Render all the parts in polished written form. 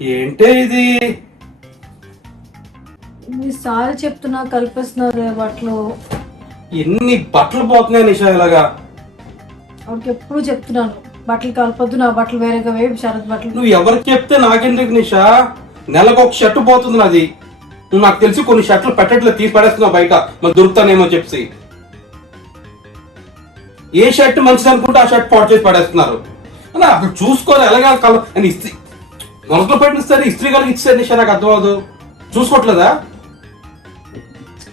ఏంటే ఇది? సారి చెప్తున్నా కలిపేస్తున్నారు బట్టలు. ఎన్ని బట్టలు పోతున్నాయి నిషా ఇలాగా? ఆవిడకి ఎప్పుడు చెప్తున్నాను బట్టలు కలపొద్దు, నా బట్టలు వేరేగా వేవి శరత్ బట్టలు. నువ్వు ఎవరికి చెప్తే నాకెందుకు నిషా? నెలకు ఒక షర్ట్ పోతుంది నాది. నువ్వు నాకు తెలిసి కొన్ని షర్ట్లు పెట్టట్లేదు, తీసి పడేస్తున్నావు బయట, మరి దొరుకుతానేమో చెప్పి. ఏ షర్ట్ మంచిది అనుకుంటే ఆ షర్ట్ పాటు చేసి పడేస్తున్నారు. అక్కడ చూసుకోవాలి ఎలాగా కలర్ అని ఇస్త్రీ మొలకలు పెట్టిస్తారు, ఇస్త్రీ కలిగి ఇచ్చారు నిషా, నాకు అర్థం అవదు. చూసుకోవట్లేదా?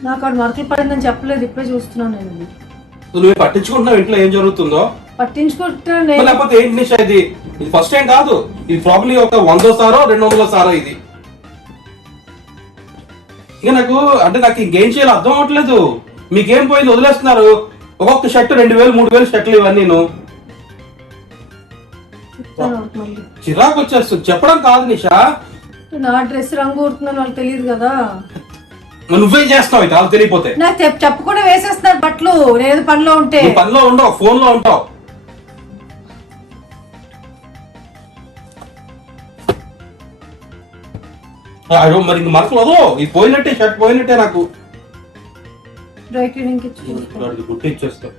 నాకు అక్కడ మరకలు పడిందని చెప్పలేదు, ఇప్పుడే చూస్తున్నాను నేను. నువ్వు పట్టించుకుంటున్నావు ఇంట్లో ఏం జరుగుతుందో? పట్టించుకుంటున్నా. లేకపోతే ఏంటి నిషా ఇది ఫస్ట్ టైం కాదు, ఇది ప్రాబ్లీ ఒక 100సారో 200సారో ఇది. ఇక నాకు ఇంకేం చేయాలో అర్థం అవ్వట్లేదు. మీకేం పోయింది వదిలేస్తున్నారు? ఒక్కొక్క షర్ట్ 2000 3000 షర్ట్లు ఇవన్నీ. చిరాకు వచ్చేస్తుంది. చెప్పడం కాదు నిషా, నా డ్రెస్ రంగు ఊరుతుందని వాళ్ళకి తెలియదు కదా. నువ్వేం చేస్తావు అయితే వాళ్ళు తెలియపోతే? నాకు చెప్పకుండా వేసేస్తున్నారు బట్టలు. నేను పనిలో ఉంటే పనిలో ఉండవు, ఫోన్ లో ఉంటావు. మరి ఇంక మనసులో ఇది పోయినట్టే, షర్ట్ పోయినట్టే. నాకు డ్రై క్లీనింగ్ గుర్తు ఇచ్చేస్తా.